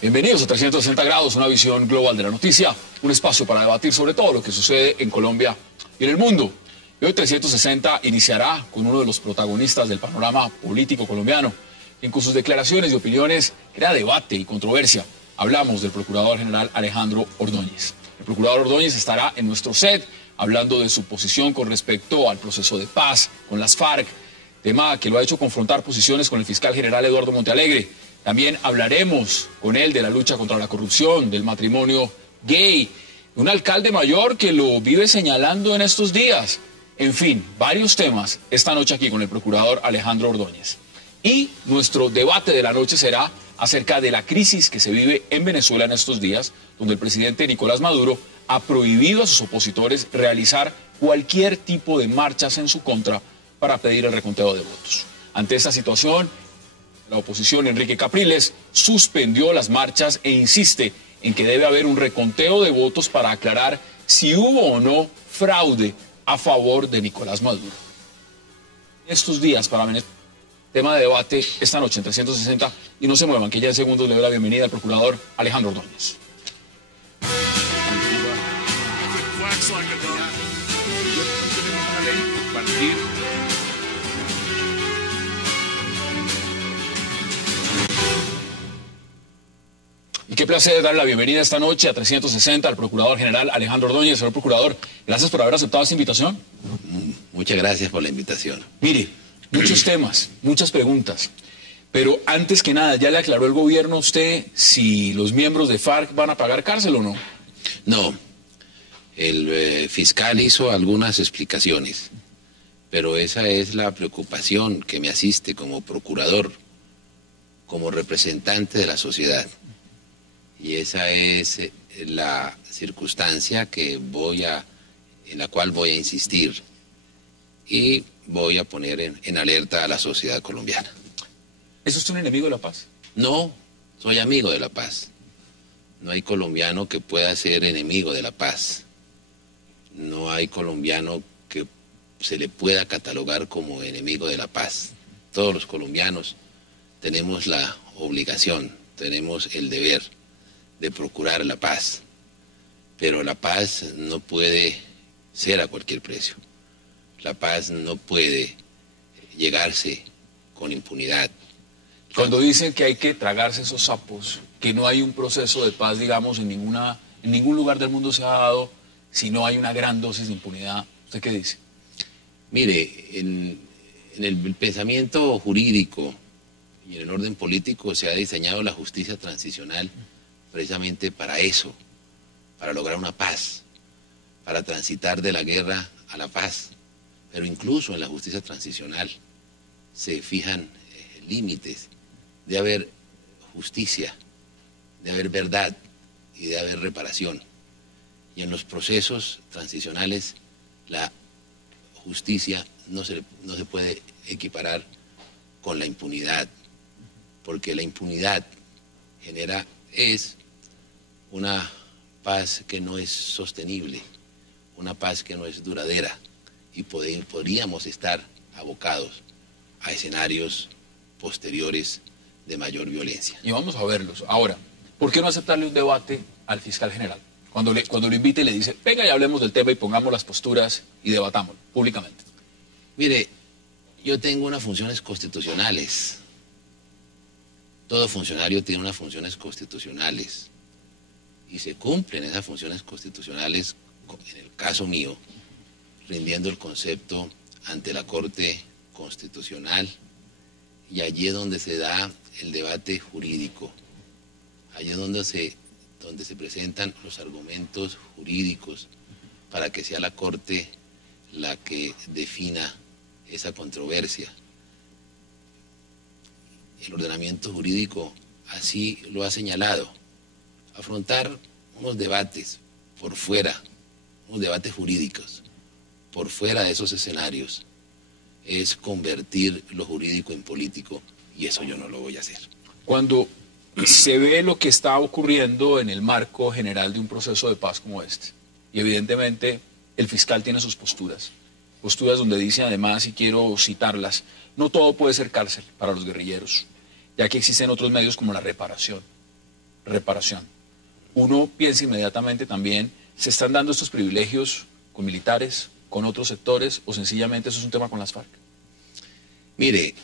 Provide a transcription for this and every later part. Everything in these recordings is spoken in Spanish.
Bienvenidos a 360 grados, una visión global de la noticia, un espacio para debatir sobre todo lo que sucede en Colombia y en el mundo. Y hoy 360 iniciará con uno de los protagonistas del panorama político colombiano, quien con sus declaraciones y opiniones crea debate y controversia. Hablamos del Procurador General Alejandro Ordóñez. El Procurador Ordóñez estará en nuestro set hablando de su posición con respecto al proceso de paz con las FARC, tema que lo ha hecho confrontar posiciones con el fiscal general Eduardo Montealegre. También hablaremos con él de la lucha contra la corrupción, del matrimonio gay, un alcalde mayor que lo vive señalando en estos días. En fin, varios temas esta noche aquí con el Procurador Alejandro Ordóñez. Y nuestro debate de la noche será acerca de la crisis que se vive en Venezuela en estos días, donde el presidente Nicolás Maduro ha prohibido a sus opositores realizar cualquier tipo de marchas en su contra para pedir el reconteo de votos. Ante esta situación, la oposición, Enrique Capriles, suspendió las marchas e insiste en que debe haber un reconteo de votos para aclarar si hubo o no fraude a favor de Nicolás Maduro. Estos días para Venezuela, tema de debate esta noche en 360, y no se muevan, que ya en segundos le doy la bienvenida al Procurador Alejandro Ordóñez. Y qué placer dar la bienvenida esta noche a 360 al Procurador General Alejandro Ordóñez. Señor Procurador, gracias por haber aceptado esta invitación. Muchas gracias por la invitación. Mire, muchos temas, muchas preguntas, pero antes que nada, ¿ya le aclaró el gobierno a usted si los miembros de FARC van a pagar cárcel o no? No, el fiscal hizo algunas explicaciones, pero esa es la preocupación que me asiste como procurador, como representante de la sociedad. Y esa es la circunstancia en la cual voy a insistir y voy a poner en alerta a la sociedad colombiana. ¿Es usted un enemigo de la paz? No, soy amigo de la paz. No hay colombiano que pueda ser enemigo de la paz. No hay colombiano que se le pueda catalogar como enemigo de la paz. Todos los colombianos tenemos la obligación, tenemos el deber de procurar la paz, pero la paz no puede ser a cualquier precio. La paz no puede llegarse con impunidad. Cuando dicen que hay que tragarse esos sapos, que no hay un proceso de paz, digamos, en ningún lugar del mundo se ha dado si no hay una gran dosis de impunidad, ¿usted qué dice? Mire, en el pensamiento jurídico y en el orden político se ha diseñado la justicia transicional precisamente para eso, para lograr una paz, para transitar de la guerra a la paz. Pero incluso en la justicia transicional se fijan límites de haber justicia, de haber verdad y de haber reparación. Y en los procesos transicionales la justicia no se puede equiparar con la impunidad, porque la impunidad es una paz que no es sostenible, una paz que no es duradera, y podríamos estar abocados a escenarios posteriores de mayor violencia. Y vamos a verlos. Ahora, ¿por qué no aceptarle un debate al fiscal general? Cuando lo invite le dice, venga y hablemos del tema y pongamos las posturas y debatámoslo públicamente. Mire, yo tengo unas funciones constitucionales. Todo funcionario tiene unas funciones constitucionales y se cumplen esas funciones constitucionales, en el caso mío, rindiendo el concepto ante la Corte Constitucional, y allí es donde se da el debate jurídico, allí es donde se presentan los argumentos jurídicos para que sea la Corte la que defina esa controversia. El ordenamiento jurídico así lo ha señalado. Afrontar unos debates por fuera, unos debates jurídicos, por fuera de esos escenarios, es convertir lo jurídico en político, y eso yo no lo voy a hacer. Cuando se ve lo que está ocurriendo en el marco general de un proceso de paz como este. Y evidentemente el fiscal tiene sus posturas. Posturas donde dice además, y quiero citarlas, no todo puede ser cárcel para los guerrilleros, ya que existen otros medios como la reparación. Uno piensa inmediatamente también, ¿se están dando estos privilegios con militares, con otros sectores, o sencillamente eso es un tema con las FARC? Mire,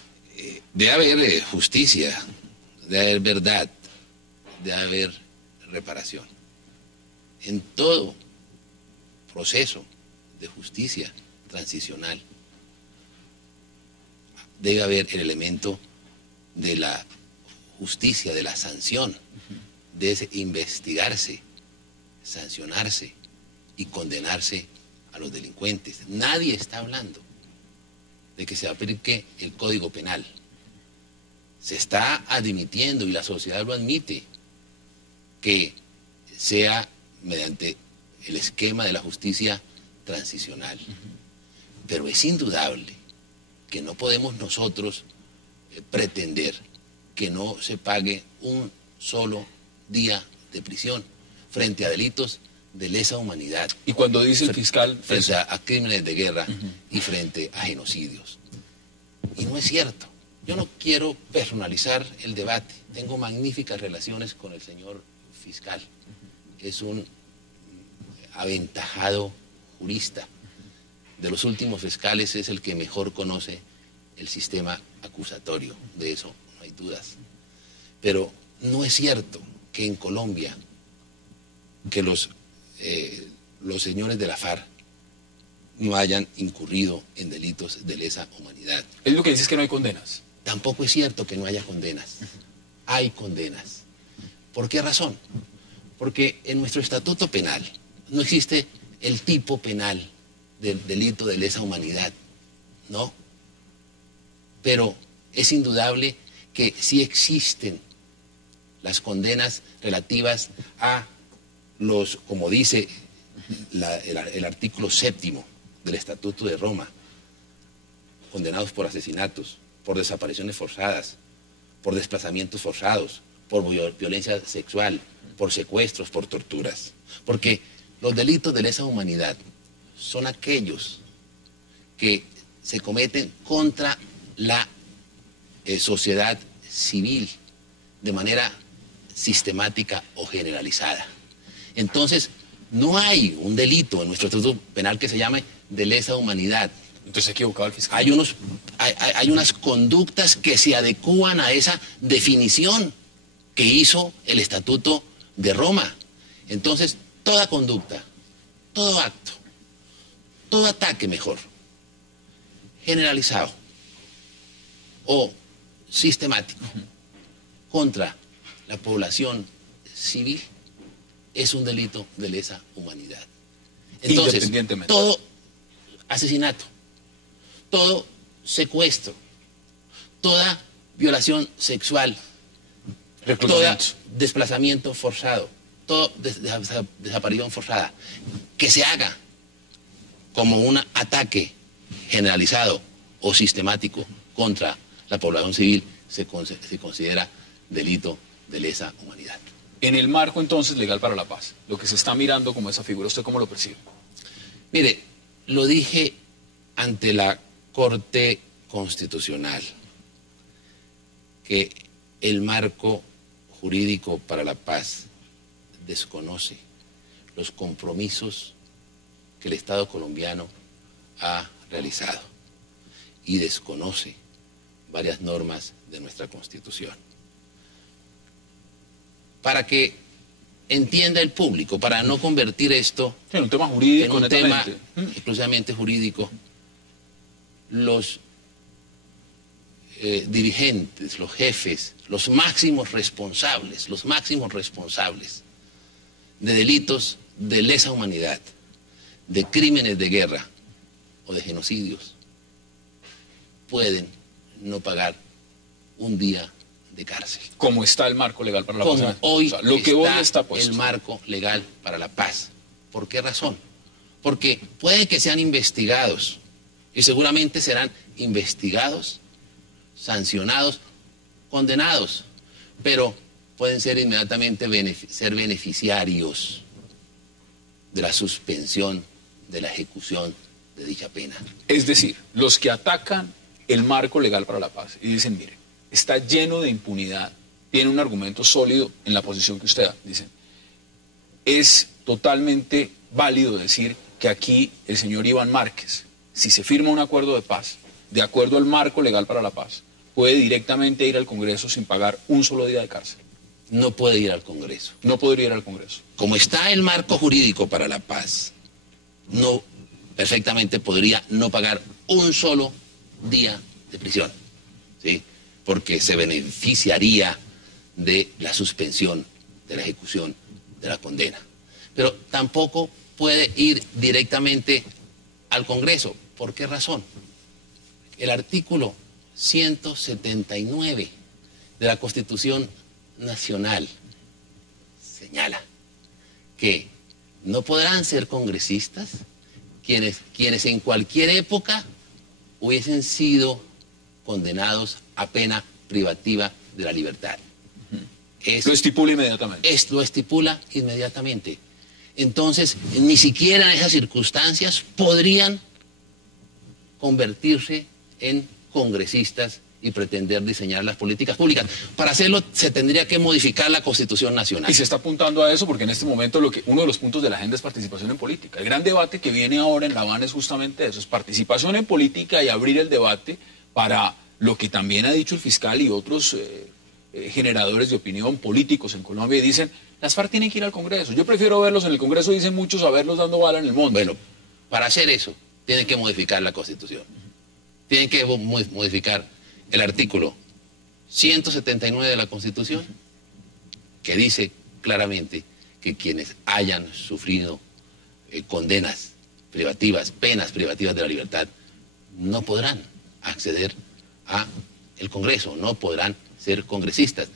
debe haber justicia, debe haber verdad, debe haber reparación. En todo proceso de justicia transicional debe haber el elemento de la justicia, de la sanción, de investigarse, sancionarse y condenarse a los delincuentes. Nadie está hablando de que se aplique el Código Penal. Se está admitiendo, y la sociedad lo admite, que sea mediante el esquema de la justicia transicional. Pero es indudable que no podemos nosotros pretender que no se pague un solo día de prisión frente a delitos de lesa humanidad. Y cuando dice el fiscal... Frente a crímenes de guerra y frente a genocidios. Y no es cierto. Yo no quiero personalizar el debate. Tengo magníficas relaciones con el señor fiscal. Es un aventajado jurista. De los últimos fiscales es el que mejor conoce el sistema acusatorio. De eso no hay dudas. Pero no es cierto que en Colombia, que los señores de la FARC no hayan incurrido en delitos de lesa humanidad. Es lo que dices, que no hay condenas. Tampoco es cierto que no haya condenas. Hay condenas. ¿Por qué razón? Porque en nuestro estatuto penal no existe el tipo penal del delito de lesa humanidad, ¿no? Pero es indudable que sí existen las condenas relativas a los, como dice el artículo 7º del Estatuto de Roma, condenados por asesinatos, por desapariciones forzadas, por desplazamientos forzados, por violencia sexual, por secuestros, por torturas. Porque los delitos de lesa humanidad son aquellos que se cometen contra la sociedad civil de manera sistemática o generalizada. Entonces, no hay un delito en nuestro estatuto penal que se llame de lesa humanidad. Entonces, equivocado el fiscal. Hay unas conductas que se adecúan a esa definición que hizo el Estatuto de Roma. Entonces, toda conducta, todo acto, todo ataque mejor, generalizado o sistemático contra la población civil es un delito de lesa humanidad. Entonces, todo asesinato, todo secuestro, toda violación sexual, todo desplazamiento forzado, toda desaparición forzada, que se haga como un ataque generalizado o sistemático contra la población civil, se considera delito de lesa humanidad. En el marco entonces legal para la paz, lo que se está mirando como esa figura, ¿usted cómo lo percibe? Mire, lo dije ante la Corte Constitucional, que el marco jurídico para la paz desconoce los compromisos que el Estado colombiano ha realizado y desconoce varias normas de nuestra Constitución. Para que entienda el público, para no convertir esto en un tema jurídico, en un tema exclusivamente jurídico, los dirigentes, los jefes, los máximos responsables de delitos de lesa humanidad, de crímenes de guerra o de genocidios, pueden no pagar un día de cárcel. ¿Cómo está el marco legal para la paz? Como hoy, lo que hoy está el marco legal para la paz. ¿Por qué razón? Porque puede que sean investigados, y seguramente serán investigados, sancionados, condenados, pero pueden ser inmediatamente ser beneficiarios de la suspensión de la ejecución de dicha pena. Es decir, los que atacan el marco legal para la paz y dicen, mire, está lleno de impunidad, tiene un argumento sólido en la posición que usted da, dicen, es totalmente válido decir que aquí el señor Iván Márquez, si se firma un acuerdo de paz, de acuerdo al marco legal para la paz, puede directamente ir al Congreso sin pagar un solo día de cárcel. No puede ir al Congreso. No podría ir al Congreso. Como está el marco jurídico para la paz, no perfectamente podría no pagar un solo día de prisión, ¿sí? Porque se beneficiaría de la suspensión de la ejecución de la condena. Pero tampoco puede ir directamente al Congreso. ¿Por qué razón? El artículo 179 de la Constitución Nacional señala que no podrán ser congresistas quienes en cualquier época hubiesen sido condenados a pena privativa de la libertad. Lo estipula inmediatamente. Lo estipula inmediatamente. Entonces, ni siquiera en esas circunstancias podrían convertirse en congresistas y pretender diseñar las políticas públicas. Para hacerlo se tendría que modificar la Constitución Nacional. Y se está apuntando a eso porque en este momento uno de los puntos de la agenda es participación en política. El gran debate que viene ahora en La Habana es justamente eso, es participación en política y abrir el debate para lo que también ha dicho el fiscal y otros generadores de opinión políticos en Colombia y dicen, las FARC tienen que ir al Congreso. Yo prefiero verlos en el Congreso, dicen muchos, a verlos dando bala en el mundo. Bueno, para hacer eso tienen que modificar la Constitución. Tienen que modificar el artículo 179 de la Constitución, que dice claramente que quienes hayan sufrido condenas privativas, penas privativas de la libertad, no podrán acceder a el Congreso, no podrán ser congresistas.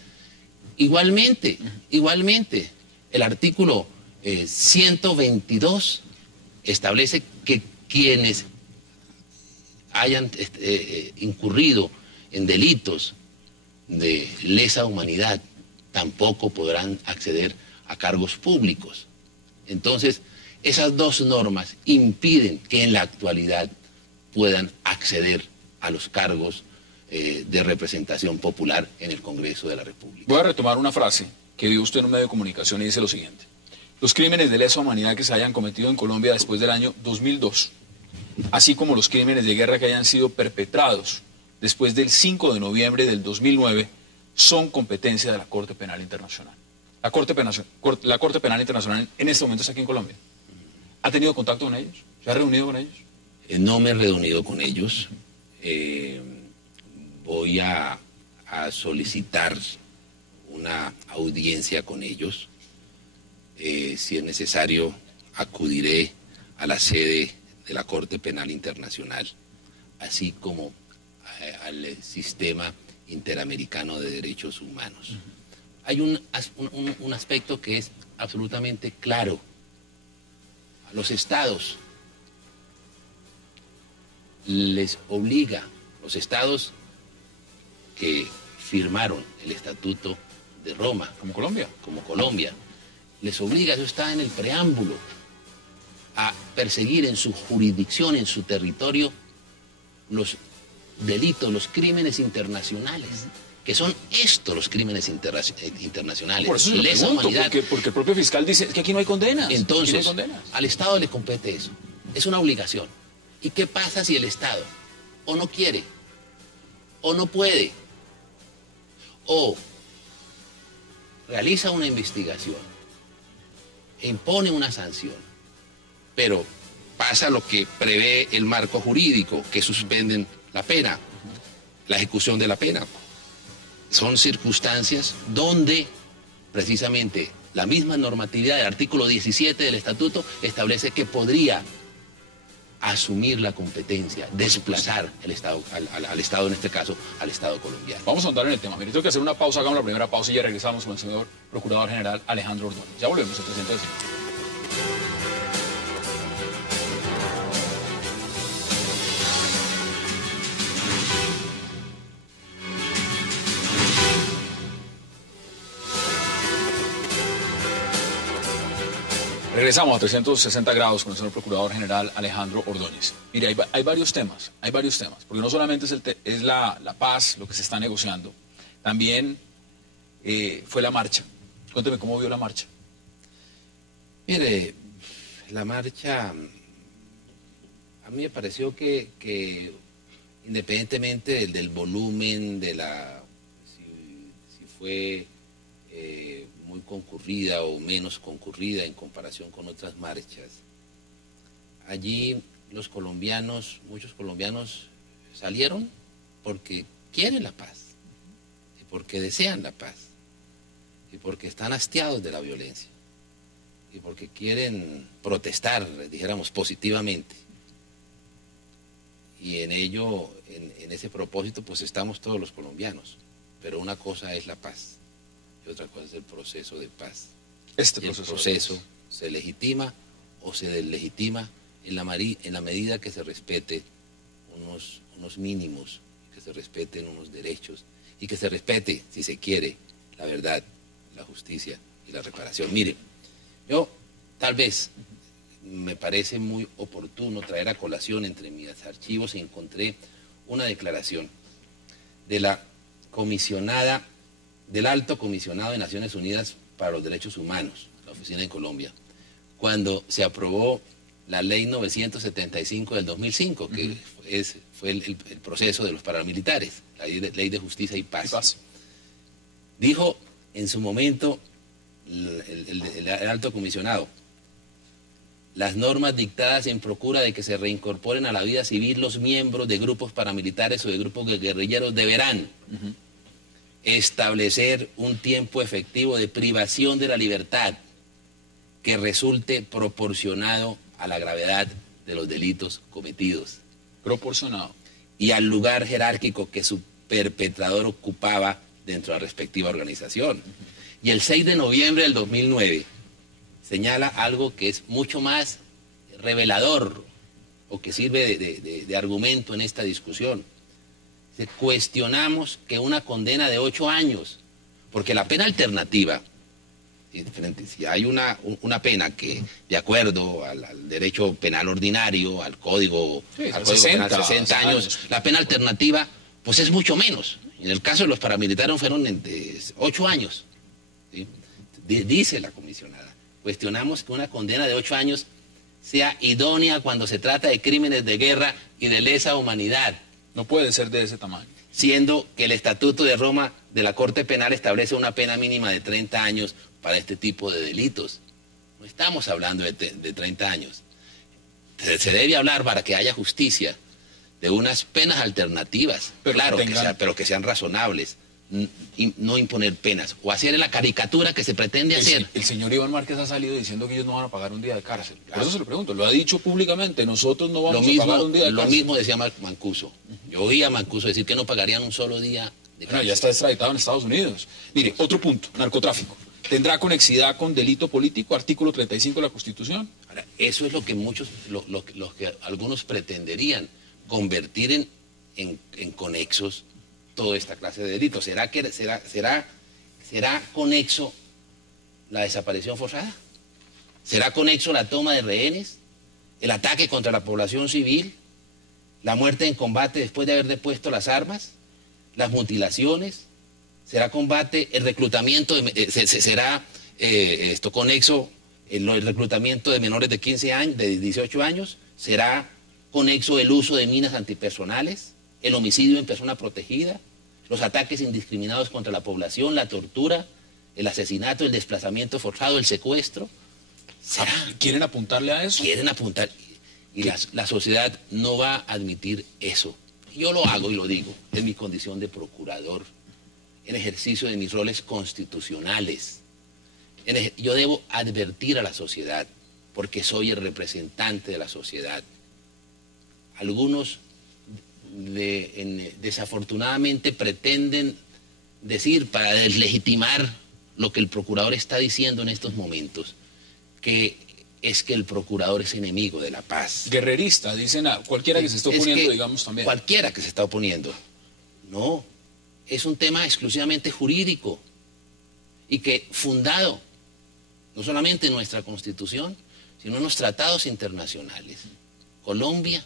Igualmente, el artículo 122 establece que quienes hayan incurrido en delitos de lesa humanidad tampoco podrán acceder a cargos públicos. Entonces, esas dos normas impiden que en la actualidad puedan acceder a los cargos de representación popular en el Congreso de la República. Voy a retomar una frase que dio usted en un medio de comunicación y dice lo siguiente. Los crímenes de lesa humanidad que se hayan cometido en Colombia después del año 2002, así como los crímenes de guerra que hayan sido perpetrados después del 5 de noviembre del 2009, son competencia de la Corte Penal Internacional. La Corte Penal Internacional en este momento está aquí en Colombia. ¿Ha tenido contacto con ellos? ¿Se ha reunido con ellos? No me he reunido con ellos. Voy a solicitar una audiencia con ellos. Si es necesario, acudiré a la sede de la Corte Penal Internacional, así como al sistema interamericano de derechos humanos. Hay un aspecto que es absolutamente claro. A los estados les obliga, los estados que firmaron el Estatuto de Roma, como Colombia, les obliga, eso está en el preámbulo, a perseguir en su jurisdicción, en su territorio, los delitos, los crímenes internacionales, que son los crímenes internacionales. Por eso se lo pregunto, porque el propio fiscal dice que aquí no hay condenas. Entonces, al Estado le compete eso, es una obligación. ¿Y qué pasa si el Estado o no quiere, o no puede, o realiza una investigación e impone una sanción, pero pasa lo que prevé el marco jurídico, que suspenden la pena, la ejecución de la pena? Son circunstancias donde precisamente la misma normatividad del artículo 17 del Estatuto establece que podría asumir la competencia, desplazar el Estado, al Estado, en este caso, al Estado colombiano. Vamos a andar en el tema. Mire, tengo que hacer una pausa, hagamos la primera pausa y ya regresamos con el señor Procurador General Alejandro Ordóñez. Ya volvemos en 305. Regresamos a 360 grados con el señor Procurador General Alejandro Ordóñez. Mire, hay varios temas, porque no solamente es la paz lo que se está negociando, también fue la marcha. Cuénteme cómo vio la marcha. Mire, la marcha, a mí me pareció que independientemente del volumen, si fue muy concurrida o menos concurrida en comparación con otras marchas, allí los colombianos, muchos colombianos salieron porque quieren la paz, y porque desean la paz, y porque están hastiados de la violencia, y porque quieren protestar, dijéramos, positivamente. Y en ello, en ese propósito, pues estamos todos los colombianos. Pero una cosa es la paz y otra cosa es el proceso de paz. El proceso se legitima o se deslegitima en la medida que se respete unos mínimos, que se respeten unos derechos y que se respete, si se quiere, la verdad, la justicia y la reparación. Mire, yo tal vez me parece muy oportuno traer a colación entre mis archivos y encontré una declaración de la comisionada, del Alto Comisionado de Naciones Unidas para los Derechos Humanos, la oficina en Colombia, cuando se aprobó la ley 975 del 2005, que fue el proceso de los paramilitares, la ley de justicia y paz. Dijo en su momento el Alto Comisionado: las normas dictadas en procura de que se reincorporen a la vida civil los miembros de grupos paramilitares o de grupos guerrilleros deberán establecer un tiempo efectivo de privación de la libertad que resulte proporcionado a la gravedad de los delitos cometidos. Proporcionado. Y al lugar jerárquico que su perpetrador ocupaba dentro de la respectiva organización. Y el 6 de noviembre del 2009 señala algo que es mucho más revelador o que sirve de argumento en esta discusión. Cuestionamos que una condena de 8 años, porque la pena alternativa, si hay una pena que, de acuerdo al derecho penal ordinario, al código, penal, 60 años, la pena alternativa pues es mucho menos. En el caso de los paramilitares fueron 8 años. ¿Sí? Dice la comisionada: cuestionamos que una condena de 8 años sea idónea cuando se trata de crímenes de guerra y de lesa humanidad. No puede ser de ese tamaño. Siendo que el Estatuto de Roma de la Corte Penal establece una pena mínima de 30 años para este tipo de delitos. No estamos hablando de 30 años. Se debe hablar, para que haya justicia, de unas penas alternativas, pero claro, pero que sean razonables. Y no imponer penas o hacer la caricatura que se pretende hacer. El señor Iván Márquez ha salido diciendo que ellos no van a pagar un día de cárcel. Por eso se lo pregunto, lo ha dicho públicamente: nosotros no vamos a pagar un día de cárcel. Lo mismo decía Mancuso. Yo oí a Mancuso decir que no pagarían un solo día de cárcel. Bueno, ya está extraditado en Estados Unidos. Mire, otro punto: narcotráfico. ¿Tendrá conexidad con delito político? Artículo 35 de la Constitución. Ahora, eso es lo que muchos, lo que algunos pretenderían, convertir en conexos toda esta clase de delitos. ¿Será conexo la desaparición forzada? ¿Será conexo la toma de rehenes? ¿El ataque contra la población civil? ¿La muerte en combate después de haber depuesto las armas? ¿Las mutilaciones? ¿Será combate el reclutamiento? ¿Será conexo el reclutamiento de menores de 15 años, de 18 años? ¿Será conexo el uso de minas antipersonales? ¿El homicidio en persona protegida? ¿Los ataques indiscriminados contra la población? ¿La tortura? ¿El asesinato? ¿El desplazamiento forzado? ¿El secuestro? ¿Será? ¿Quieren apuntarle a eso? Quieren apuntar. Y la sociedad no va a admitir eso. Yo lo hago y lo digo. Es mi condición de procurador, en ejercicio de mis roles constitucionales. Yo debo advertir a la sociedad, porque soy el representante de la sociedad. Algunos desafortunadamente pretenden decir, para deslegitimar lo que el procurador está diciendo en estos momentos, que es que el procurador es enemigo de la paz. Guerrerista, dicen a cualquiera que se esté oponiendo, digamos también. Cualquiera que se está oponiendo. No, es un tema exclusivamente jurídico y que fundado no solamente en nuestra Constitución, sino en los tratados internacionales. Colombia,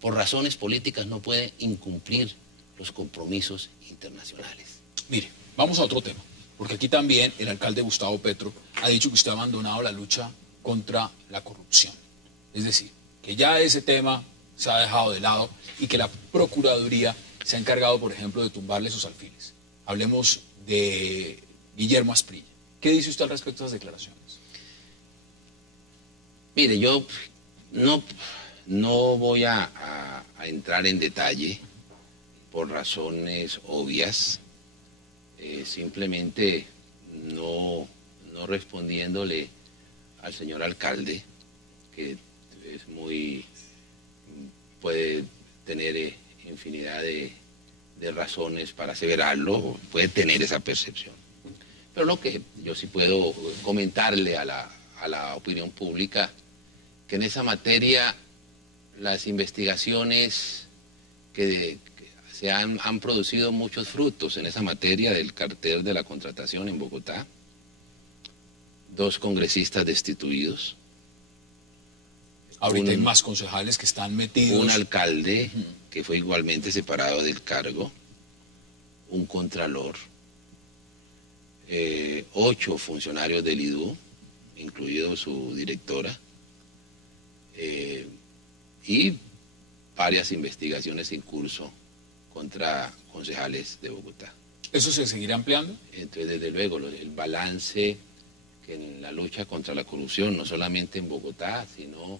por razones políticas, no puede incumplir los compromisos internacionales. Mire, vamos a otro tema, porque aquí también el alcalde Gustavo Petro ha dicho que usted ha abandonado la lucha contra la corrupción. Es decir, que ya ese tema se ha dejado de lado y que la Procuraduría se ha encargado, por ejemplo, de tumbarle sus alfiles. Hablemos de Guillermo Asprilla. ¿Qué dice usted al respecto de esas declaraciones? Mire, yo no voy a entrar en detalle por razones obvias, simplemente no respondiéndole al señor alcalde, que es puede tener infinidad de razones para aseverarlo, puede tener esa percepción. Pero lo que yo sí puedo comentarle a la opinión pública, que en esa materia las investigaciones que se han producido muchos frutos en esa materia del cartel de la contratación en Bogotá, 2 congresistas destituidos. Ahorita hay más concejales que están metidos. Un alcalde que fue igualmente separado del cargo, un contralor, 8 funcionarios del IDU, incluido su directora, y varias investigaciones en curso contra concejales de Bogotá. ¿Eso se seguirá ampliando? Entonces, desde luego, el balance que en la lucha contra la corrupción, no solamente en Bogotá, sino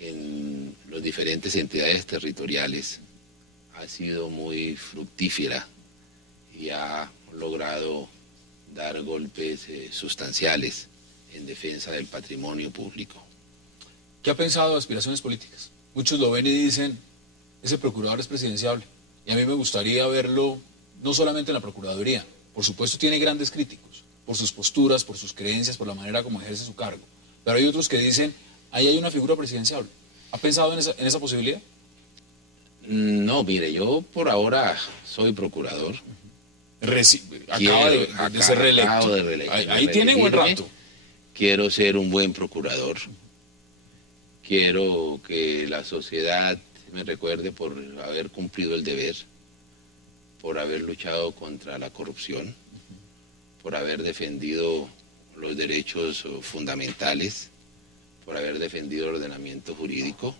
en las diferentes entidades territoriales, ha sido muy fructífera y ha logrado dar golpes sustanciales en defensa del patrimonio público. ¿Qué ha pensado de aspiraciones políticas? Muchos lo ven y dicen, ese procurador es presidenciable. Y a mí me gustaría verlo no solamente en la Procuraduría. Por supuesto tiene grandes críticos, por sus posturas, por sus creencias, por la manera como ejerce su cargo. Pero hay otros que dicen, ahí hay una figura presidenciable. ¿Ha pensado en esa posibilidad? No, mire, yo por ahora soy procurador. Acaba de ser reelecto. Ahí tiene buen rato. Quiero ser un buen procurador. Quiero que la sociedad me recuerde por haber cumplido el deber, por haber luchado contra la corrupción, por haber defendido los derechos fundamentales, por haber defendido el ordenamiento jurídico,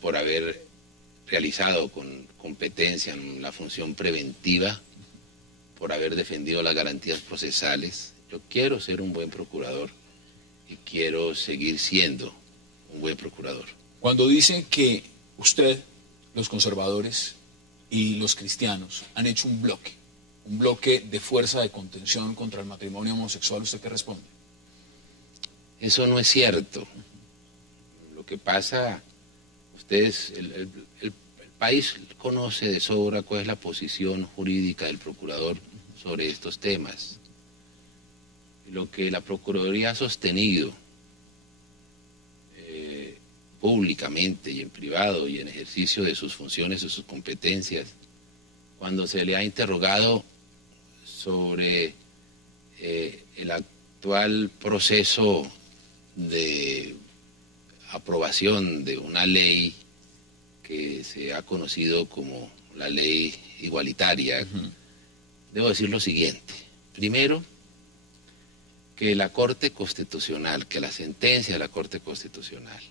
por haber realizado con competencia en la función preventiva, por haber defendido las garantías procesales. Yo quiero ser un buen procurador y quiero seguir siendo un buen procurador. Cuando dicen que usted, los conservadores y los cristianos han hecho un bloque de fuerza de contención contra el matrimonio homosexual, ¿usted qué responde? Eso no es cierto. Lo que pasa, ustedes, el país conoce de sobra cuál es la posición jurídica del procurador sobre estos temas. Lo que la Procuraduría ha sostenido públicamente y en privado y en ejercicio de sus funciones y sus competencias, cuando se le ha interrogado sobre el actual proceso de aprobación de una ley que se ha conocido como la ley igualitaria, debo decir lo siguiente. Primero, que la Corte Constitucional, que la sentencia de la Corte Constitucional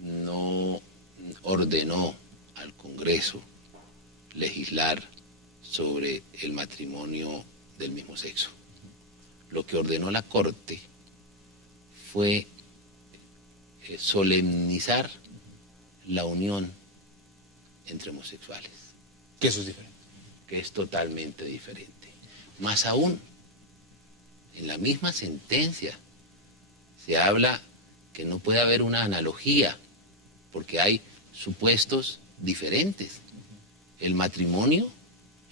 no ordenó al Congreso legislar sobre el matrimonio del mismo sexo. Lo que ordenó la Corte fue solemnizar la unión entre homosexuales. Que eso es diferente. Que es totalmente diferente. Más aún, en la misma sentencia se habla que no puede haber una analogía, porque hay supuestos diferentes. El matrimonio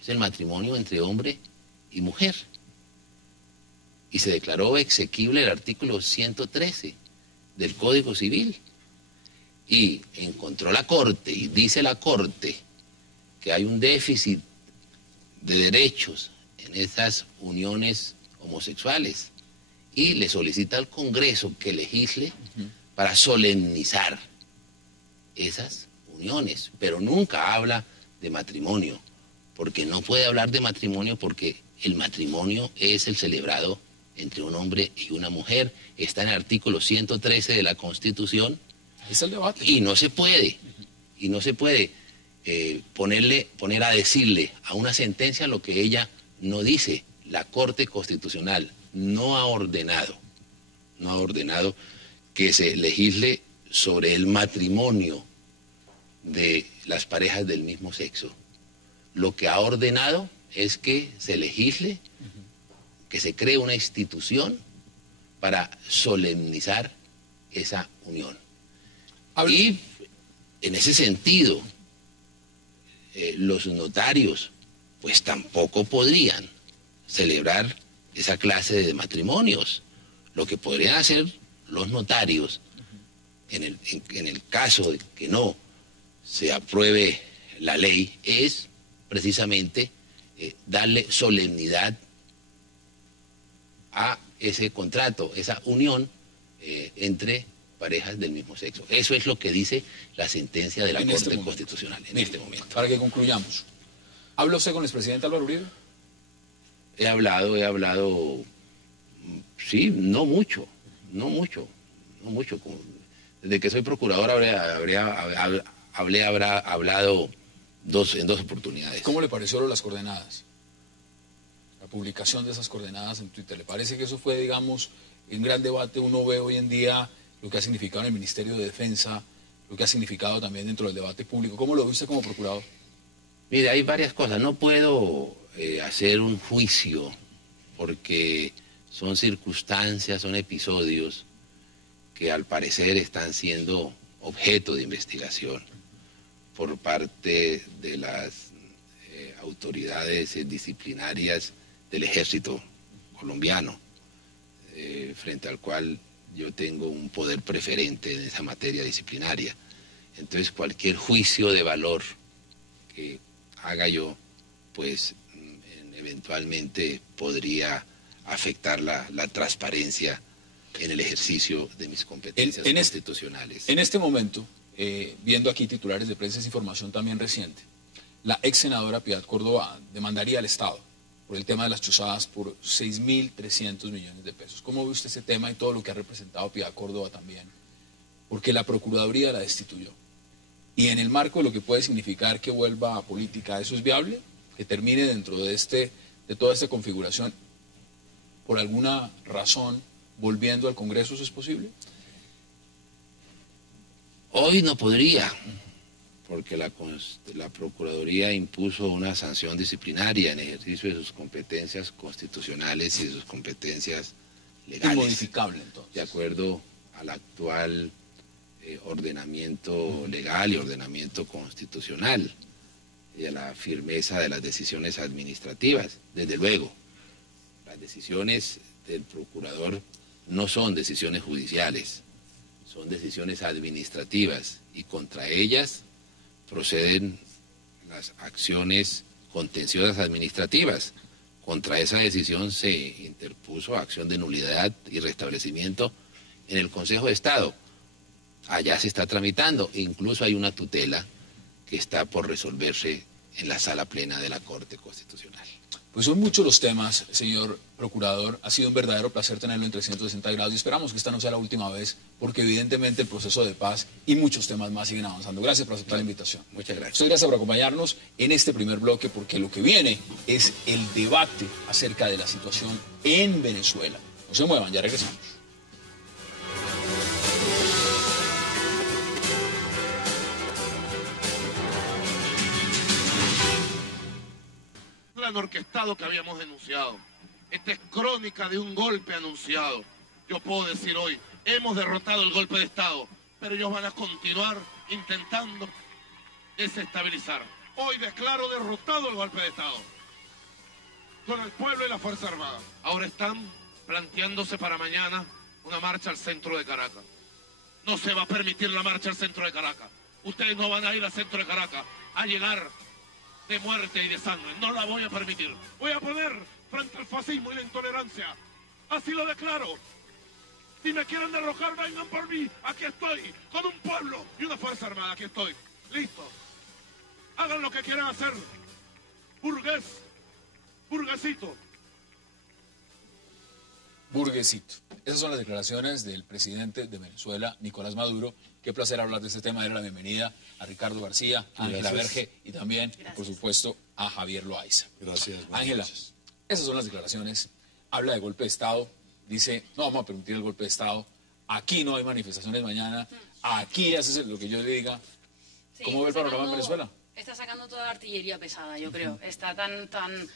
es el matrimonio entre hombre y mujer. Y se declaró exequible el artículo 113 del Código Civil. Y encontró la Corte, y dice la Corte, que hay un déficit de derechos en esas uniones homosexuales y le solicita al Congreso que legisle para solemnizar esas uniones, pero nunca habla de matrimonio, porque no puede hablar de matrimonio porque el matrimonio es el celebrado entre un hombre y una mujer, está en el artículo 113 de la Constitución. Es el debate. Y no se puede poner a decirle a una sentencia lo que ella no dice. La Corte Constitucional no ha ordenado que se legisle sobre el matrimonio de las parejas del mismo sexo. Lo que ha ordenado es que se legisle, que se cree una institución para solemnizar esa unión. Y en ese sentido, los notarios pues tampoco podrían celebrar esa clase de matrimonios. Lo que podrían hacer los notarios, en el caso de que no se apruebe la ley, es precisamente darle solemnidad a ese contrato, esa unión entre parejas del mismo sexo. Eso es lo que dice la sentencia de la Corte Constitucional en este momento. Para que concluyamos, ¿habla usted con el expresidente Álvaro Uribe? He hablado, sí, no mucho. Desde que soy procurador habrá hablado en dos oportunidades. ¿Cómo le pareció las coordenadas? La publicación de esas coordenadas en Twitter. ¿Le parece que eso fue, digamos, en gran debate? Uno ve hoy en día lo que ha significado en el Ministerio de Defensa, lo que ha significado también dentro del debate público. ¿Cómo lo viste como procurador? Mire, hay varias cosas. No puedo hacer un juicio porque son circunstancias, son episodios que al parecer están siendo objeto de investigación por parte de las autoridades disciplinarias del ejército colombiano, frente al cual yo tengo un poder preferente en esa materia disciplinaria. Entonces cualquier juicio de valor que haga yo, pues eventualmente podría afectar la transparencia en el ejercicio de mis competencias constitucionales. En este momento, viendo aquí titulares de prensa, es información también reciente, la ex senadora Piedad Córdoba demandaría al Estado por el tema de las chuzadas por 6.300 millones de pesos. ¿Cómo ve usted ese tema y todo lo que ha representado Piedad Córdoba también? Porque la Procuraduría la destituyó. Y en el marco de lo que puede significar que vuelva a política, ¿eso es viable? Que termine dentro de toda esta configuración, por alguna razón, volviendo al Congreso, ¿eso es posible? Hoy no podría, porque la Procuraduría impuso una sanción disciplinaria en ejercicio de sus competencias constitucionales y de sus competencias legales. Inmodificable, entonces. De acuerdo al actual ordenamiento legal y ordenamiento constitucional y a la firmeza de las decisiones administrativas. Desde luego, las decisiones del procurador no son decisiones judiciales, son decisiones administrativas y contra ellas proceden las acciones contenciosas administrativas. Contra esa decisión se interpuso acción de nulidad y restablecimiento en el Consejo de Estado. Allá se está tramitando, incluso hay una tutela que está por resolverse en la sala plena de la Corte Constitucional. Pues son muchos los temas, señor procurador. Ha sido un verdadero placer tenerlo en 360 grados y esperamos que esta no sea la última vez, porque evidentemente el proceso de paz y muchos temas más siguen avanzando. Gracias por aceptar la invitación. Muchas gracias. Muchas gracias por acompañarnos en este primer bloque, porque lo que viene es el debate acerca de la situación en Venezuela. No se muevan, ya regresamos. Orquestado que habíamos denunciado. Esta es crónica de un golpe anunciado. Yo puedo decir hoy, hemos derrotado el golpe de Estado, pero ellos van a continuar intentando desestabilizar. Hoy declaro derrotado el golpe de Estado con el pueblo y la Fuerza Armada. Ahora están planteándose para mañana una marcha al centro de Caracas. No se va a permitir la marcha al centro de Caracas. Ustedes no van a ir al centro de Caracas a llegar de muerte y de sangre. No la voy a permitir. Voy a poner frente al fascismo y la intolerancia Así lo declaro. Si me quieren derrocar, vengan por mí. Aquí estoy, con un pueblo y una fuerza armada. Aquí estoy, listo. Hagan lo que quieran hacer. Burgués, burguesito. Burguesito. Esas son las declaraciones del presidente de Venezuela, Nicolás Maduro. Qué placer hablar de este tema. Darle la bienvenida a Ricardo García, a Ángela Verge y también, por supuesto, a Javier Loaiza. Gracias. Ángela, esas son las declaraciones. Habla de golpe de Estado. Dice, no vamos a permitir el golpe de Estado. Aquí no hay manifestaciones mañana. Aquí haces lo que yo le diga. Sí, ¿Cómo ve el panorama en Venezuela? Está sacando toda la artillería pesada, yo creo. Está tan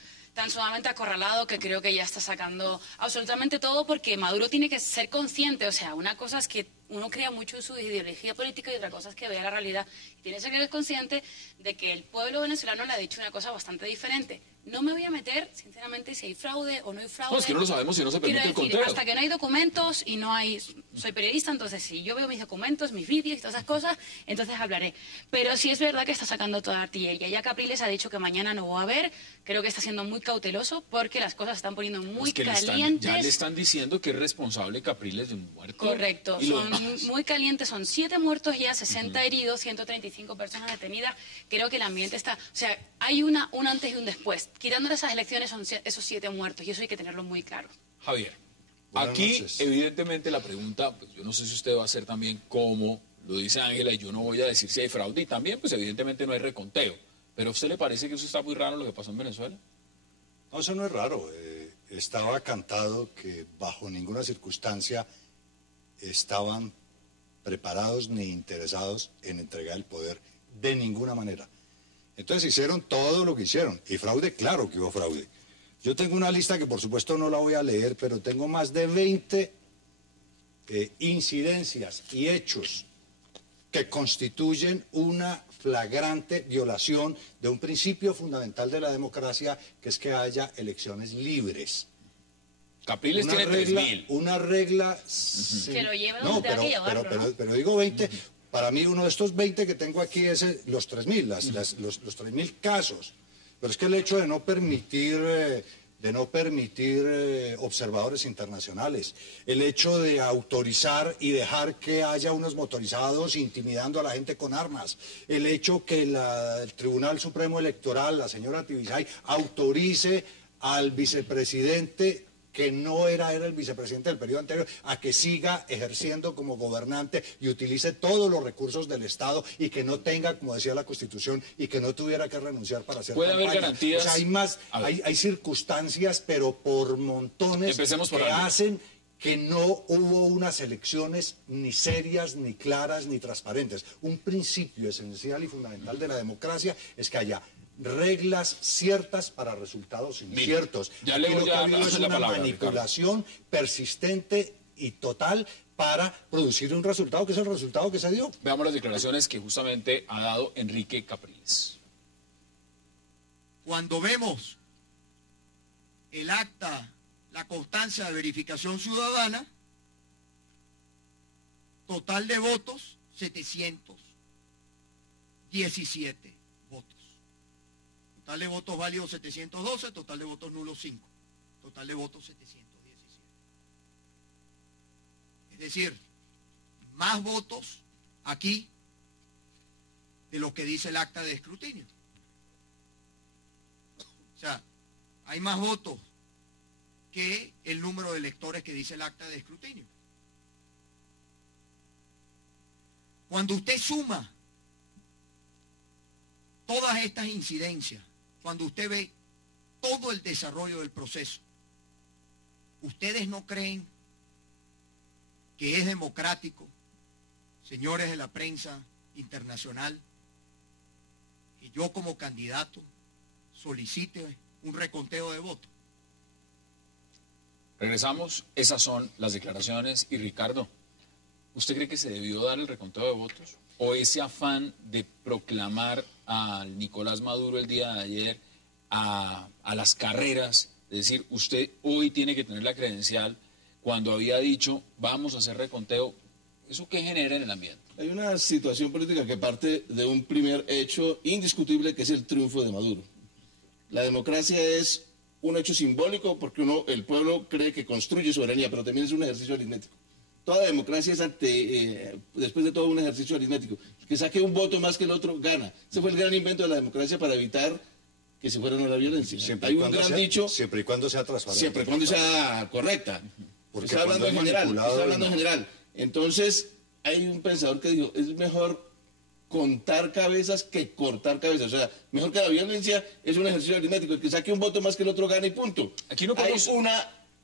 sumamente acorralado que creo que ya está sacando absolutamente todo, porque Maduro tiene que ser consciente. O sea, una cosa es que uno crea mucho en su ideología política y otra cosa es que vea la realidad. Y tiene que ser consciente de que el pueblo venezolano le ha dicho una cosa bastante diferente. No me voy a meter, sinceramente, si hay fraude o no hay fraude. No, es que no lo sabemos si no se permite el conteo. Hasta que no hay documentos y no hay... Soy periodista, entonces si yo veo mis documentos, mis vídeos y todas esas cosas, entonces hablaré. Pero sí es verdad que está sacando toda la artillería. Ya Capriles ha dicho que mañana no va a haber. Creo que está siendo muy cauteloso porque las cosas se están poniendo muy calientes. Ya le están diciendo que es responsable Capriles de un muerto. Correcto. Son muy calientes. Son 7 muertos ya, 60 heridos, 135 personas detenidas. Creo que el ambiente está... O sea, hay un antes y un después. Quitándole esas elecciones son esos 7 muertos y eso hay que tenerlo muy claro. Javier, buenas aquí noches. Evidentemente la pregunta, pues yo no sé si usted va a hacer también como lo dice Ángela, y yo no voy a decir si hay fraude, y también pues evidentemente no hay reconteo. ¿Pero a usted le parece que eso está muy raro lo que pasó en Venezuela? No, eso no es raro. Estaba cantado que bajo ninguna circunstancia estaban preparados ni interesados en entregar el poder de ninguna manera. Entonces hicieron todo lo que hicieron. Y fraude, claro que hubo fraude. Yo tengo una lista que por supuesto no la voy a leer, pero tengo más de 20 incidencias y hechos que constituyen una flagrante violación de un principio fundamental de la democracia, que es que haya elecciones libres. Capriles tiene 3.000. Una regla... Sí. Que lo lleven No, donde tenga que llevarlo, ¿no? pero digo 20... Para mí uno de estos 20 que tengo aquí es los 3.000, los 3.000 casos. Pero es que el hecho de no permitir observadores internacionales, el hecho de autorizar y dejar que haya unos motorizados intimidando a la gente con armas, el hecho que el Tribunal Supremo Electoral, la señora Tibisay, autorice al vicepresidente que no era el vicepresidente del periodo anterior, a que siga ejerciendo como gobernante y utilice todos los recursos del Estado y que no tenga, como decía la Constitución, y que no tuviera que renunciar para hacer ¿Puede campaña. haber garantías? O sea, hay circunstancias, pero por montones, que hacen que no hubo unas elecciones ni serias, ni claras, ni transparentes. Un principio esencial y fundamental de la democracia es que haya reglas ciertas para resultados inciertos. Ya Aquí le voy lo que ha a habido dar es la una palabra, manipulación persistente y total para producir un resultado que es el resultado que se dio. Veamos las declaraciones que justamente ha dado Enrique Capriles. Cuando vemos el acta, la constancia de verificación ciudadana, total de votos 717 votos. Total de votos válidos 712, total de votos nulos 5. Total de votos 717. Es decir, más votos aquí de lo que dice el acta de escrutinio. O sea, hay más votos que el número de electores que dice el acta de escrutinio. Cuando usted suma todas estas incidencias, cuando usted ve todo el desarrollo del proceso, ¿ustedes no creen que es democrático, señores de la prensa internacional, que yo como candidato solicite un reconteo de votos? Regresamos, esas son las declaraciones. Y Ricardo, ¿usted cree que se debió dar el reconteo de votos? ¿O ese afán de proclamar a Nicolás Maduro el día de ayer a las carreras, es decir, usted hoy tiene que tener la credencial, cuando había dicho vamos a hacer reconteo, ¿eso qué genera en el ambiente? Hay una situación política que parte de un primer hecho indiscutible, que es el triunfo de Maduro. La democracia es un hecho simbólico porque el pueblo cree que construye soberanía, pero también es un ejercicio aritmético. Toda democracia es después de todo un ejercicio aritmético. El que saque un voto más que el otro gana. Ese fue el gran invento de la democracia para evitar que se fueran a la violencia. Hay un gran dicho. Siempre y cuando sea transparente. Siempre y cuando sea correcta. Porque está hablando en general. Entonces, hay un pensador que dijo, es mejor contar cabezas que cortar cabezas. O sea, mejor que la violencia es un ejercicio aritmético. El que saque un voto más que el otro gana y punto. Aquí no podemos...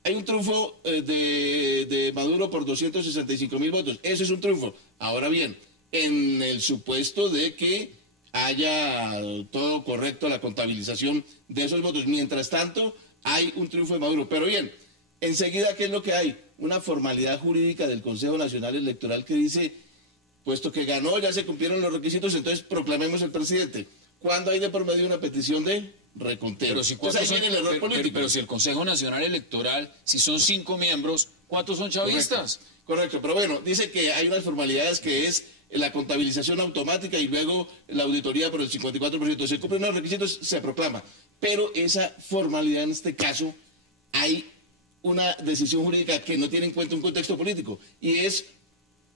Hay un triunfo de Maduro por 265.000 votos. Eso es un triunfo. Ahora bien, en el supuesto de que haya todo correcto, la contabilización de esos votos. Mientras tanto, hay un triunfo de Maduro. Pero bien, enseguida, ¿qué es lo que hay? Una formalidad jurídica del Consejo Nacional Electoral que dice, puesto que ganó, ya se cumplieron los requisitos, entonces proclamemos el presidente. ¿Cuándo hay de por medio una petición de reconteo? Pero si, pero si el Consejo Nacional Electoral, si son 5 miembros, ¿cuántos son chavistas? Correcto, pero bueno, dice que hay unas formalidades que es la contabilización automática y luego la auditoría por el 54%. Se cumplen los requisitos, se proclama. Pero esa formalidad en este caso, hay una decisión jurídica que no tiene en cuenta un contexto político y es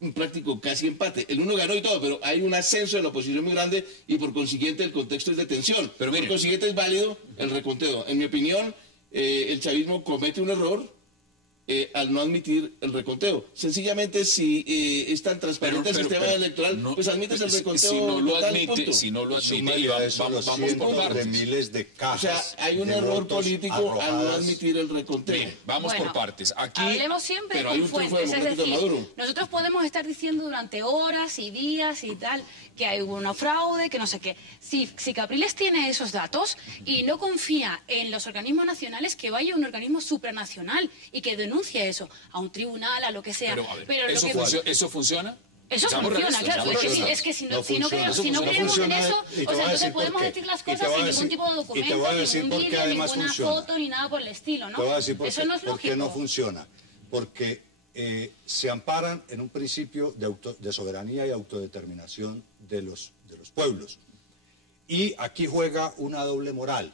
un práctico casi empate. El uno ganó y todo, pero hay un ascenso de la oposición muy grande y por consiguiente el contexto es de tensión. Pero mire, por consiguiente es válido el reconteo. En mi opinión, el chavismo comete un error al no admitir el reconteo. Sencillamente, si es tan transparente el sistema electoral, pues admites el reconteo. Si no lo admite, vamos por partes. De miles de cajas. O sea, hay un error político al no admitir el reconteo. Bien, vamos por partes. Aquí, hablemos siempre con fuentes, es decir, nosotros podemos estar diciendo durante horas y días y tal que hay un fraude, que no sé qué. Si Capriles tiene esos datos y no confía en los organismos nacionales, que vaya a un organismo supranacional y que denuncie eso, a un tribunal, a lo que sea. Pero ¿eso funciona? Eso funciona, claro. Es que si no creemos en eso, o sea, entonces podemos decir las cosas sin ningún tipo de documento, ningún vídeo, ninguna foto, ni nada por el estilo, ¿no? Eso no es lógico. ¿Por qué no funciona? Porque se amparan en un principio de soberanía y autodeterminación de los pueblos. Y aquí juega una doble moral,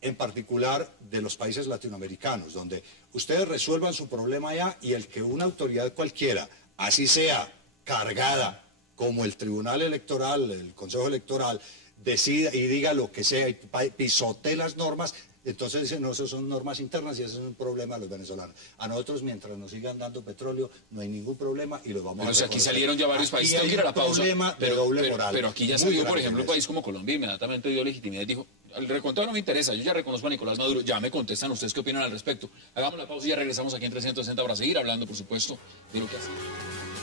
en particular de los países latinoamericanos, donde ustedes resuelvan su problema allá y el que una autoridad cualquiera, así sea cargada como el Tribunal Electoral, el Consejo Electoral, decida y diga lo que sea y pisotee las normas, entonces dicen, no, eso son normas internas y ese es un problema de los venezolanos. A nosotros, mientras nos sigan dando petróleo, no hay ningún problema y los vamos a reconocer. Aquí salieron ya varios países, tengo que ir a la pausa, pero aquí ya salió, por ejemplo, un país como Colombia, inmediatamente dio legitimidad y dijo, el reconteo no me interesa, yo ya reconozco a Nicolás Maduro, ya me contestan ustedes qué opinan al respecto. Hagamos la pausa y ya regresamos aquí en 360 para seguir hablando, por supuesto, de lo que ha sido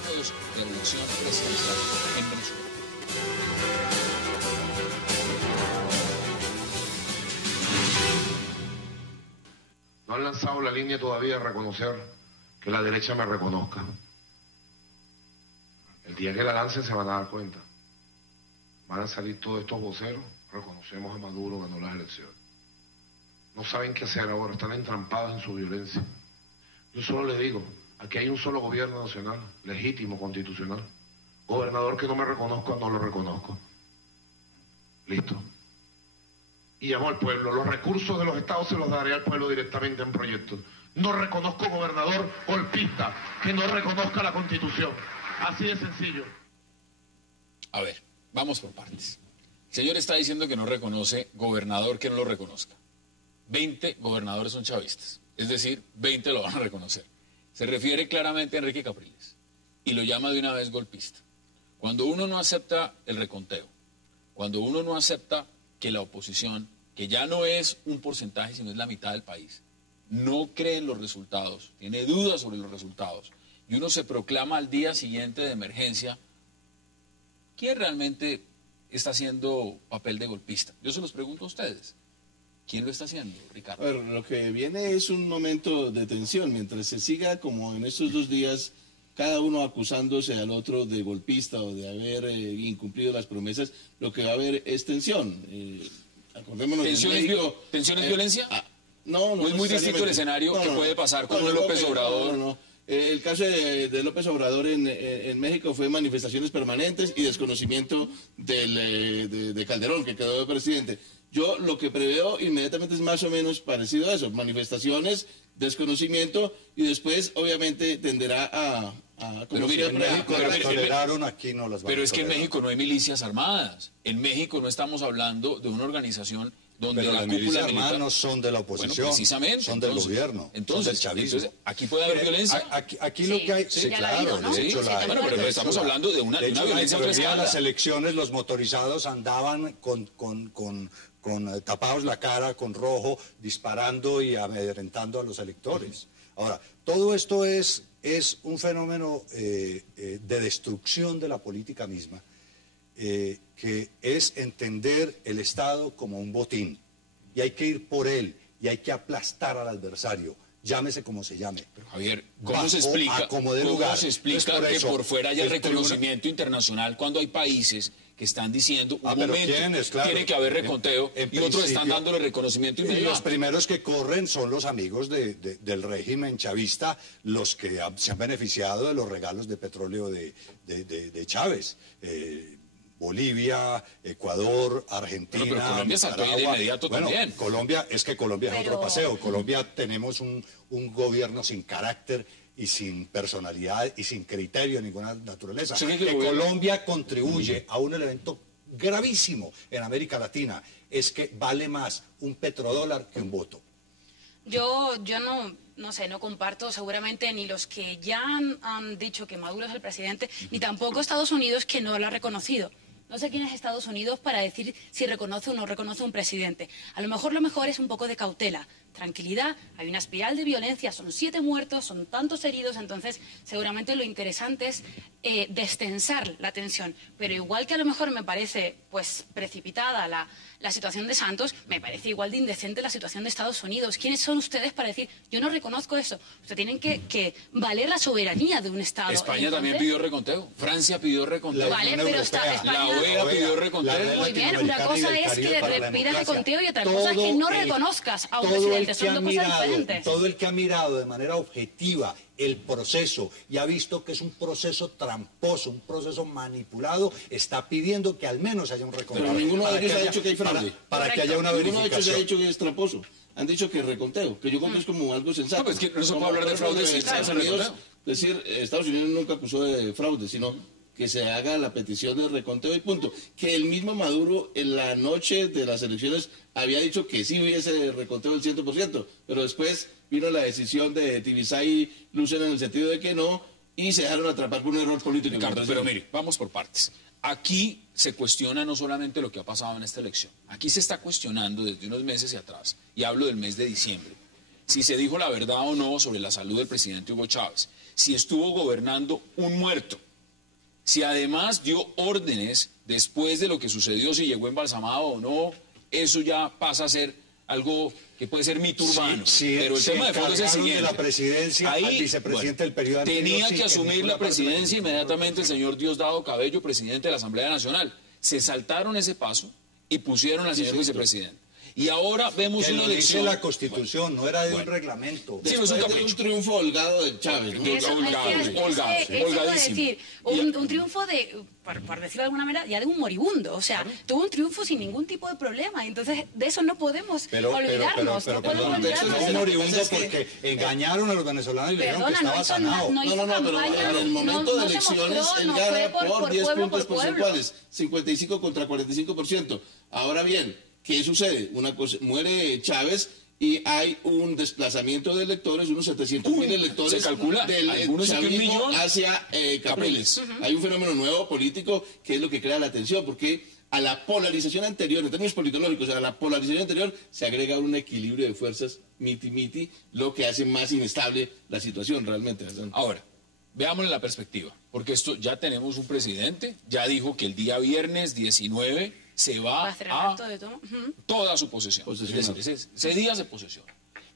la elección presidencial en Venezuela. No han lanzado la línea todavía de reconocer que la derecha me reconozca. El día que la lancen se van a dar cuenta. Van a salir todos estos voceros, reconocemos a Maduro, ganó las elecciones. No saben qué hacer ahora, están entrampados en su violencia. Yo solo les digo, aquí hay un solo gobierno nacional, legítimo, constitucional. Gobernador que no me reconozca, no lo reconozco. Listo. Y llamo al pueblo. Los recursos de los estados se los daré al pueblo directamente en proyectos. No reconozco gobernador golpista que no reconozca la Constitución. Así de sencillo. A ver, vamos por partes. El señor está diciendo que no reconoce gobernador que no lo reconozca. 20 gobernadores son chavistas. Es decir, 20 lo van a reconocer. Se refiere claramente a Enrique Capriles y lo llama de una vez golpista. Cuando uno no acepta el reconteo, cuando uno no acepta que la oposición, que ya no es un porcentaje, sino es la mitad del país, no cree en los resultados, tiene dudas sobre los resultados, y uno se proclama al día siguiente de emergencia, ¿quién realmente está haciendo papel de golpista? Yo se los pregunto a ustedes. ¿Quién lo está haciendo, Ricardo? A ver, lo que viene es un momento de tensión, mientras se siga como en estos 2 días, cada uno acusándose al otro de golpista o de haber incumplido las promesas, lo que va a haber es tensión. Acordémonos ¿Tensión es violencia? No, es muy distinto el escenario que puede pasar con López Obrador. El caso de López Obrador en México fue manifestaciones permanentes y desconocimiento de Calderón, que quedó de presidente. Yo lo que preveo inmediatamente es más o menos parecido a eso, manifestaciones, desconocimiento, y después obviamente tenderá a Pero mire, en México, toleraron, aquí no las van pero a es que en tolerar. México no hay milicias armadas. En México no estamos hablando de una organización donde Pero la las cúpula milicias militar... armadas no son de la oposición, Bueno, precisamente. son del Entonces, gobierno, entonces, son del chavismo. entonces, ¿aquí puede haber violencia? Aquí lo que hay, Sí, sí, ya la ha claro, habido, ¿no? de hecho Sí, la hay. bueno, pero De estamos hecho, hablando de una hecho, violencia cuando venían frescada. las elecciones, los motorizados andaban con tapados la cara, con rojo, disparando y amedrentando a los electores. Ahora, todo esto es un fenómeno de destrucción de la política misma, que es entender el Estado como un botín, y hay que ir por él, y hay que aplastar al adversario, llámese como se llame. Javier, ¿cómo Bajo se explica, a como dé cómo lugar? se explica Entonces, que eso, por fuera haya el reconocimiento internacional cuando hay países que están diciendo un pero momento ¿quiénes? Claro. tiene que haber reconteo En y otros están principio, dándole reconocimiento Y los inmediato? primeros que corren son los amigos del régimen chavista, los que se han beneficiado de los regalos de petróleo de Chávez. Bolivia, Ecuador, Argentina. Pero Colombia saltó ahí de Nicaragua. inmediato Bueno, también. Colombia es Pero- otro paseo. Colombia tenemos un gobierno sin carácter y sin personalidad y sin criterio de ninguna naturaleza. ¿Usted cree que el Que gobierno- Colombia contribuye a un elemento gravísimo en América Latina, es que vale más un petrodólar que un voto. Yo no sé, no comparto seguramente ni los que ya han dicho que Maduro es el presidente, ni tampoco Estados Unidos, que no lo ha reconocido. No sé quién es Estados Unidos para decir si reconoce o no reconoce un presidente. A lo mejor es un poco de cautela, tranquilidad, hay una espiral de violencia, son 7 muertos, son tantos heridos, entonces seguramente lo interesante es destensar la tensión. Pero igual que a lo mejor me parece pues precipitada la situación de Santos, me parece igual de indecente la situación de Estados Unidos. ¿Quiénes son ustedes para decir, yo no reconozco eso? Ustedes tienen que valer la soberanía de un Estado. España también Entonces, pidió reconteo, Francia pidió reconteo, La Vale, Unión pero Europea, España... la OEA pidió reconteo. Muy bien, una cosa es que le pidas reconteo y otra cosa es que no reconozcas a un presidente. Son dos cosas diferentes. Todo el que ha mirado de manera objetiva el proceso y ha visto que es un proceso tramposo, un proceso manipulado, está pidiendo que al menos haya un reconteo. Pero ninguno de Para ellos que ha haya- dicho que hay fraude. Para que haya una Ninguno de ellos ha verificación. dicho que es tramposo. Han dicho que reconteo, que yo creo que es como algo sensato. No, pues es que no se puede Como, hablar de por ejemplo, fraude sin Estados hacer Unidos, reconteo. Es decir, Estados Unidos nunca acusó de fraude, sino que se haga la petición de reconteo y punto. Que el mismo Maduro en la noche de las elecciones había dicho que sí hubiese reconteo del 100%, pero después vino la decisión de Tibisay y Lucen en el sentido de que no, y se dejaron atrapar por un error político. Ricardo, pero mire, vamos por partes. Aquí se cuestiona no solamente lo que ha pasado en esta elección, aquí se está cuestionando desde unos meses hacia atrás, y hablo del mes de diciembre, si se dijo la verdad o no sobre la salud del presidente Hugo Chávez, si estuvo gobernando un muerto, si además dio órdenes después de lo que sucedió, si llegó embalsamado o no, eso ya pasa a ser algo que puede ser mito urbano. Pero el tema de fondo es el encargaron siguiente. de la presidencia al vicepresidente del periodo anterior, tenía sí, que asumir ninguna la parte presidencia inmediatamente el señor Diosdado Cabello, presidente de la Asamblea Nacional. Se saltaron ese paso y pusieron al señor vicepresidente. Y ahora vemos Que una lo dice elección... la Constitución, no era de un reglamento. Sí, no es un Después de capricho. un triunfo holgado de Chávez. ¿no? Eso, Holgado, es que holgadísimo. puedo decir, un triunfo de, por decirlo de alguna manera, ya de un moribundo. O sea, tuvo un triunfo sin ningún tipo de problema. Entonces, de eso no podemos olvidarnos. No podemos perdón, de eso olvidarnos. No no, moribundo es que- porque engañaron a los venezolanos y le dijeron que Perdona, estaba no hizo, sanado. no hizo No, pero campaña, en el momento de no se elecciones mostró, él no gana fue por 10 pueblo, puntos por pueblo. porcentuales, 55 contra 45%. Ahora bien, ¿qué sucede? Una cosa, muere Chávez y hay un desplazamiento de electores, unos 700.000 electores se calcula, del algunos dicen que 1 chavismo millón. hacia Capriles. Hay un fenómeno nuevo político que es lo que crea la tensión, porque a la polarización anterior, en términos politológicos, a la polarización anterior se agrega un equilibrio de fuerzas miti-miti, lo que hace más inestable la situación realmente. Ahora, veámoslo en la perspectiva, porque esto ya tenemos un presidente, ya dijo que el día viernes 19 se va Va a hacer el a acto de toma. Ujú. toda su posesión. Es decir, ese día se posesión.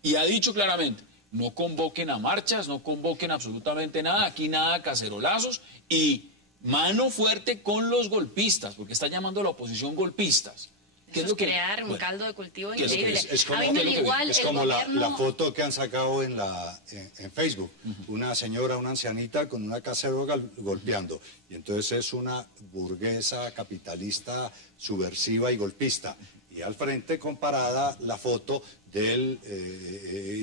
Y ha dicho claramente, no convoquen a marchas, no convoquen absolutamente nada, aquí nada cacerolazos y mano fuerte con los golpistas, porque está llamando a la oposición golpistas. ¿Qué es Eso lo que- crear un bueno, caldo de cultivo ¿qué es lo que increíble. Es como, a mí me da igual es el como gobierno... la foto que han sacado en Facebook. Una señora, una ancianita con una cacerola golpeando. Y entonces es una burguesa capitalista subversiva y golpista. Y al frente comparada la foto del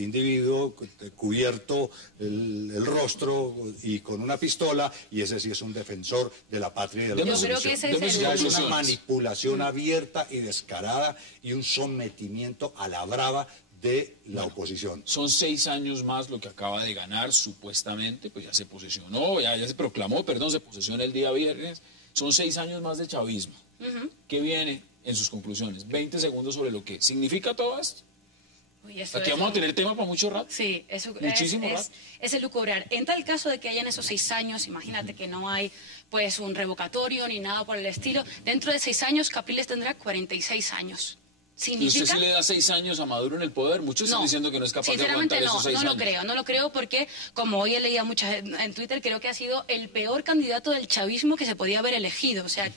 individuo cubierto el rostro y con una pistola, y ese sí es un defensor de la patria y de la Yo creo revolución. que ese es Demos el... Ya es una conclusiones. manipulación abierta y descarada y un sometimiento a la brava de la oposición. Son 6 años más lo que acaba de ganar, supuestamente, pues ya se posesionó, ya se proclamó, perdón, se posesionó el día viernes. Son 6 años más de chavismo. ¿Qué viene en sus conclusiones? 20 segundos sobre lo que significa todo esto. Uy, eso Aquí es vamos a un- tener tema para mucho rato. Sí, eso Muchísimo es elucubrar. En tal caso de que hayan esos 6 años, imagínate que no hay pues un revocatorio ni nada por el estilo, dentro de 6 años Capriles tendrá 46 años. ¿Y usted ¿Significa? sí le da 6 años a Maduro en el poder? Muchos están diciendo que no es capaz de sinceramente aguantar esos 6 no años. no lo creo porque como hoy he leído muchas en Twitter, creo que ha sido el peor candidato del chavismo que se podía haber elegido. O sea,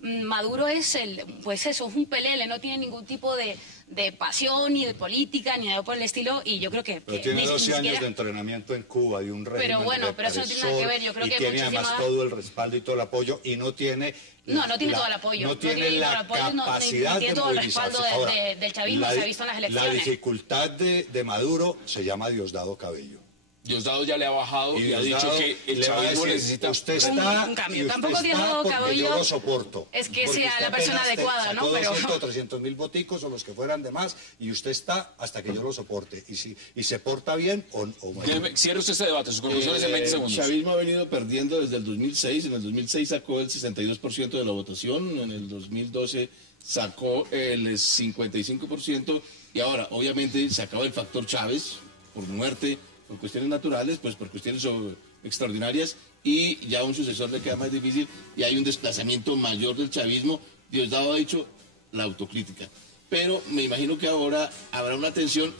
Maduro es pues eso, es un pelele, no tiene ningún tipo de pasión, ni de política, ni nada por el estilo, y yo creo que... Pero que tiene ni 12 años siquiera- de entrenamiento en Cuba, de un régimen bueno, pero eso no tiene nada que ver, yo creo y que tiene además muchísima- todo el respaldo y todo el apoyo, y no tiene... No tiene todo el apoyo. No tiene todo el la apoyo, ni capacidad tiene de todo el movilizarse. respaldo Ahora, del chavismo, se ha visto en las La elecciones. dificultad de Maduro se llama Diosdado Cabello. Diosdado ya le ha bajado y ha dicho Diosdado que el le va a chavismo decir, necesita... usted un está, cambio. y usted Tampoco está Diosdado porque Cabello yo lo soporto. es que Porque sea usted la persona apenas adecuada, ¿no? sacó Pero- 200, 300.000 voticos o los que fueran de más, y usted está hasta que yo lo soporte. Y se porta bien o mal. Cierre usted este debate, sus conclusiones en 20 El segundos. chavismo ha venido perdiendo desde el 2006. En el 2006 sacó el 62% de la votación. En el 2012 sacó el 55%. Y ahora, obviamente, se acaba el factor Chávez por muerte, por cuestiones naturales, pues por cuestiones extraordinarias. Y ya un sucesor le queda más difícil. Y hay un desplazamiento mayor del chavismo. Diosdado ha dicho la autocrítica. Pero me imagino que ahora habrá una tensión.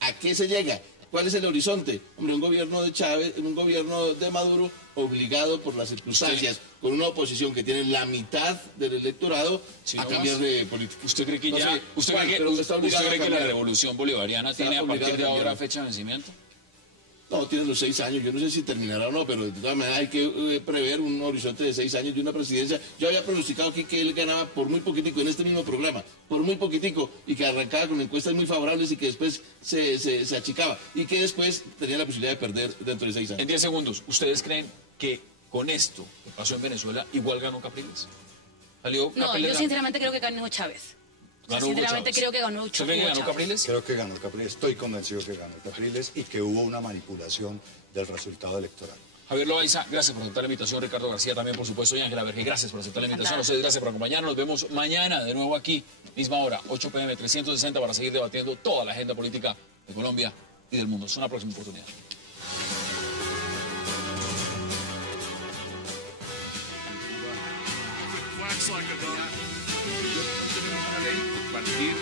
¿A qué se llega? ¿Cuál es el horizonte? Hombre, un gobierno de Chávez, un gobierno de Maduro obligado por las circunstancias, con una oposición que tiene la mitad del electorado Sí, a no cambiar más. de política. ¿Usted cree que No ya, sé, usted Juan, cree que, pero usted está obligado cree a que la cambiar. revolución bolivariana Está tiene a partir obligado de a ahora cambiar. fecha de vencimiento? No, tiene los 6 años. Yo no sé si terminará o no, pero de todas maneras hay que prever un horizonte de 6 años de una presidencia. Yo había pronosticado aquí que él ganaba por muy poquitico en este mismo programa, por muy poquitico, y que arrancaba con encuestas muy favorables y que después se achicaba, y que después tenía la posibilidad de perder dentro de 6 años. En 10 segundos, ¿ustedes creen que con esto que pasó en Venezuela igual ganó Capriles? ¿Salió No, Capriles? yo sinceramente creo que ganó Chávez. O sea, Ganó Hugo sinceramente Chávez. creo que ganó ¿Usted cree que ganó Chávez. Capriles? Creo que ganó Capriles, estoy convencido que ganó Capriles y que hubo una manipulación del resultado electoral. Javier Loaiza, gracias por aceptar la invitación. Ricardo García también, por supuesto. Y Ángela Vergé, gracias por aceptar la invitación. A ustedes, gracias por acompañarnos. Nos vemos mañana de nuevo aquí, misma hora, 8 p.m., 360, para seguir debatiendo toda la agenda política de Colombia y del mundo. Es una próxima oportunidad. Wax like a dog. Yo tenemos una ley a partir